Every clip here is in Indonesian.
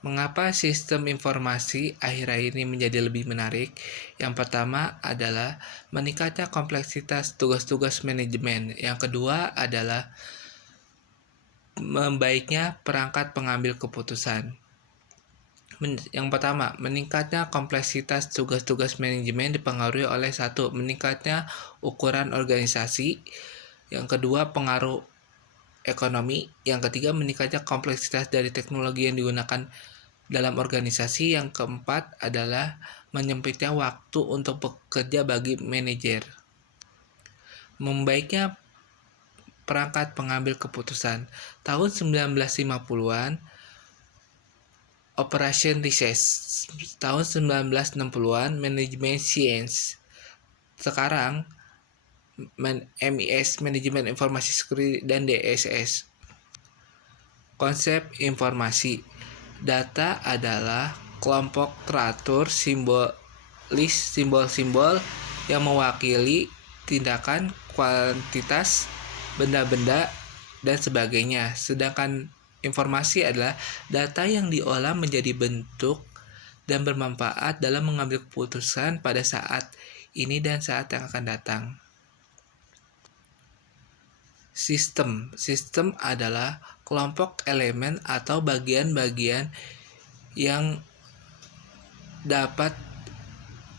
Mengapa sistem informasi akhir-akhir ini menjadi lebih menarik? Yang pertama adalah meningkatnya kompleksitas tugas-tugas manajemen. Yang kedua adalah membaiknya perangkat pengambil keputusan. Yang pertama, meningkatnya kompleksitas tugas-tugas manajemen dipengaruhi oleh satu, meningkatnya ukuran organisasi. Yang kedua, pengaruh ekonomi. Yang ketiga, meningkatnya kompleksitas dari teknologi yang digunakan dalam organisasi. Yang keempat adalah menyempitnya waktu untuk bekerja bagi manajer. Membaiknya perangkat pengambil keputusan. Tahun 1950-an, Operation Research. Tahun 1960-an, Manajemen Science. Sekarang, MIS, Manajemen Informasi Security, dan DSS. Konsep informasi. Data adalah kelompok teratur simbol-simbol yang mewakili tindakan, kuantitas, benda-benda, dan sebagainya. Sedangkan informasi adalah data yang diolah menjadi bentuk dan bermanfaat dalam mengambil keputusan pada saat ini dan saat yang akan datang. Sistem adalah kelompok elemen atau bagian-bagian yang dapat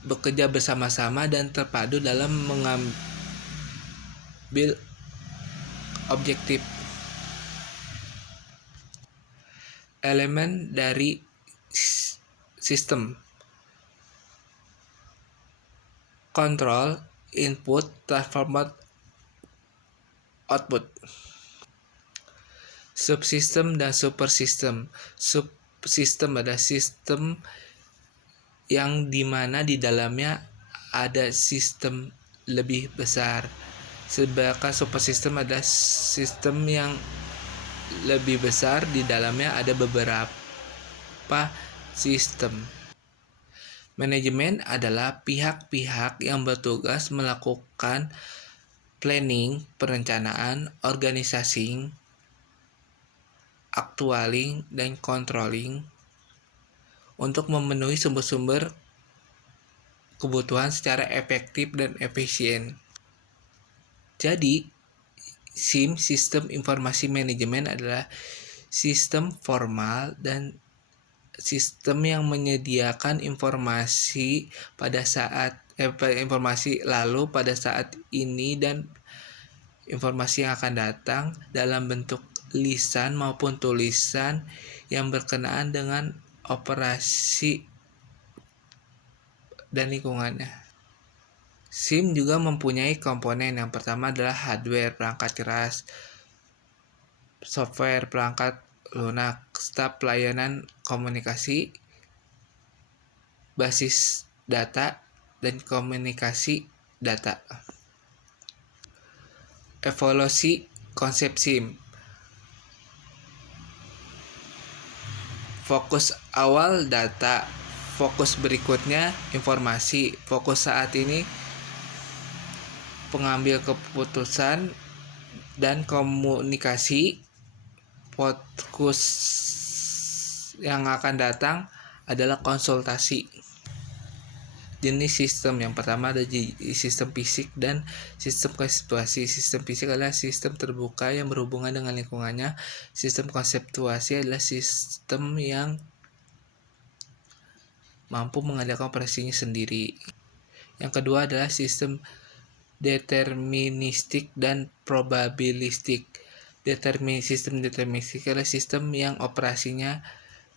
bekerja bersama-sama dan terpadu dalam mengambil objektif. Elemen dari sistem: kontrol, input, transformer, output. Subsistem dan supersistem. Subsistem adalah sistem yang dimana di dalamnya ada sistem lebih besar. Sedangkan supersistem adalah sistem yang lebih besar, di dalamnya ada beberapa sistem. Manajemen adalah pihak-pihak yang bertugas melakukan planning, perencanaan, organizing, actualing, dan controlling untuk memenuhi sumber-sumber kebutuhan secara efektif dan efisien. Jadi, SIM, Sistem Informasi Manajemen, adalah sistem formal dan sistem yang menyediakan informasi pada saat informasi lalu, pada saat ini, dan informasi yang akan datang dalam bentuk lisan maupun tulisan yang berkenaan dengan operasi dan lingkungannya. SIM juga mempunyai komponen. Yang pertama adalah hardware, perangkat keras, software, perangkat lunak, staf pelayanan komunikasi, basis data, dan komunikasi data. Evolusi konsep SIM. Fokus awal data, fokus berikutnya informasi, fokus saat ini pengambil keputusan dan komunikasi, fokus yang akan datang adalah konsultasi. Jenis sistem yang pertama ada sistem fisik dan sistem konseptuasi. Sistem fisik adalah sistem terbuka yang berhubungan dengan lingkungannya. Sistem konseptuasi adalah sistem yang mampu mengadakan operasinya sendiri. Yang kedua adalah sistem deterministik dan probabilistik. Sistem deterministik adalah sistem yang operasinya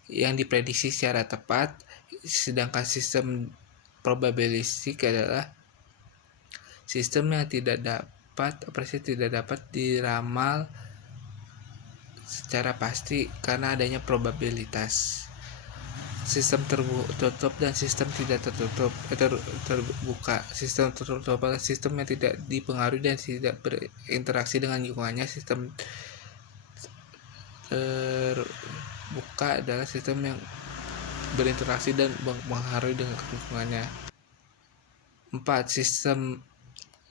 yang diprediksi secara tepat, sedangkan sistem probabilistik adalah sistem yang operasi tidak dapat diramal secara pasti karena adanya probabilitas. Sistem tertutup dan sistem tidak terbuka. Sistem tertutup adalah sistem yang tidak dipengaruhi dan tidak berinteraksi dengan lingkungannya. Sistem terbuka adalah sistem yang berinteraksi dan mempengaruhi dengan lingkungannya. 4. Sistem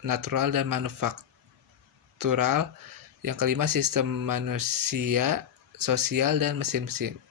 natural dan manufaktural. Yang kelima, sistem manusia, sosial, dan mesin-mesin.